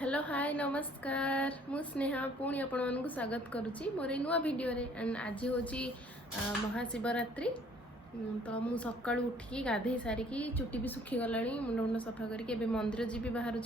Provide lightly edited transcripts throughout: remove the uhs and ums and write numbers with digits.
Hello hi नमस्कार मु स्नेहा पुणी आपण मानक स्वागत करुच्ची मोर नुआ वीडियो रे एंड आज हूँ महाशिवरात्रि। तो मु सका उठिकी गाधे सारिकी चुटी भी सुखी गला मुंड मुंड सफा करके मंदिर जी बाहर।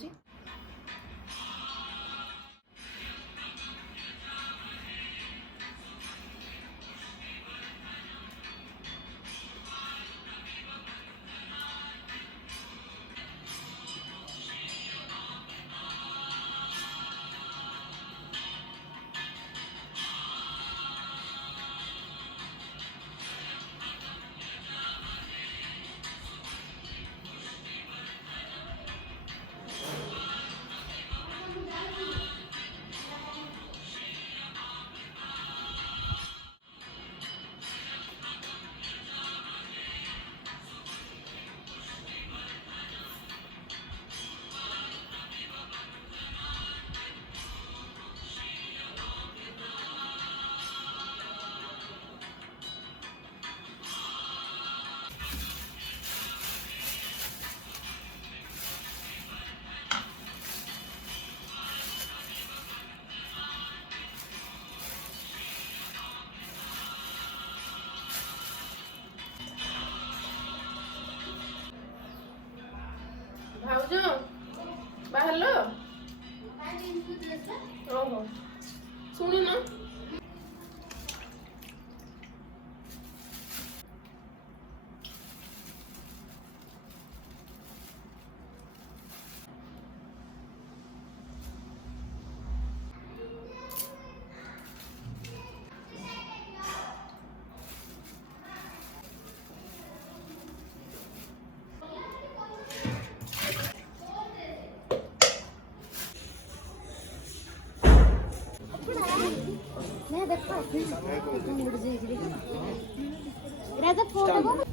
भाउज बाहर लो ओहो सुनी ना देखो